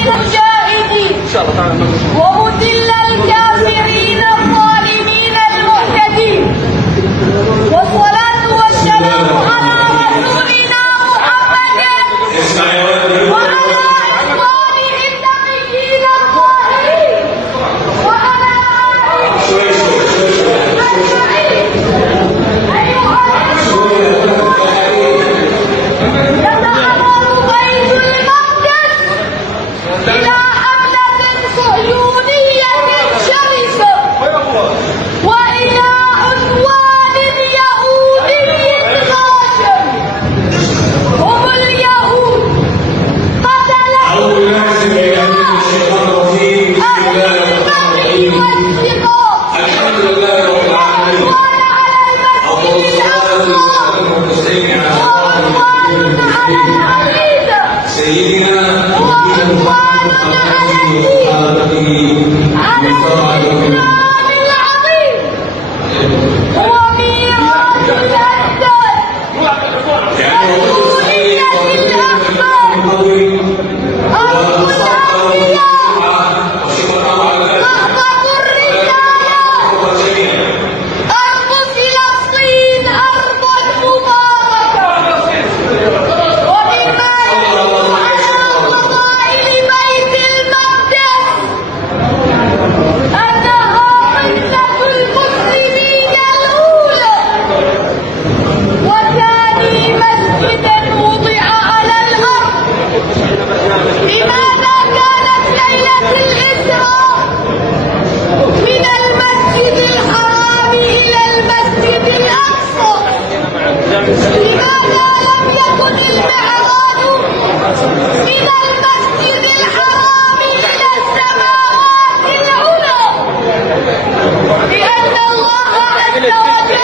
المجاهدين ومذل الكافرين الظالمين المعتدين، والصلاة والسلام على رسولنا محمد وعلى إخوانه النبيين الطاهرين وعلى آله أجمعين. أيها يتحرر بيت المقدس إلى حملة صهيونية شرسة وإلى عدوان يهودي غاشم. هم اليهود قتلوا الأنبياء البغي والشقاق. الحمد لله رب العالمين. أفضل الصلاة والسلام على سيدنا محمد وصحابته العظيم هو ميراث الأجداد مسؤولية الأخبار أرض الأنبياء مهبط الرسالات أرض فلسطين أرض مباركة. ومما يدل على فضائل بيت المقدس أنها قبلة المسلمين الأولى وثاني مسجد وضع على الأرض. لماذا كانت ليلة الإسراء من المسجد الحرام إلى المسجد الأقصى؟ لماذا لم يكن المعراج من المسجد الحرام إلى السماوات العلى؟ لأن الله عز وجل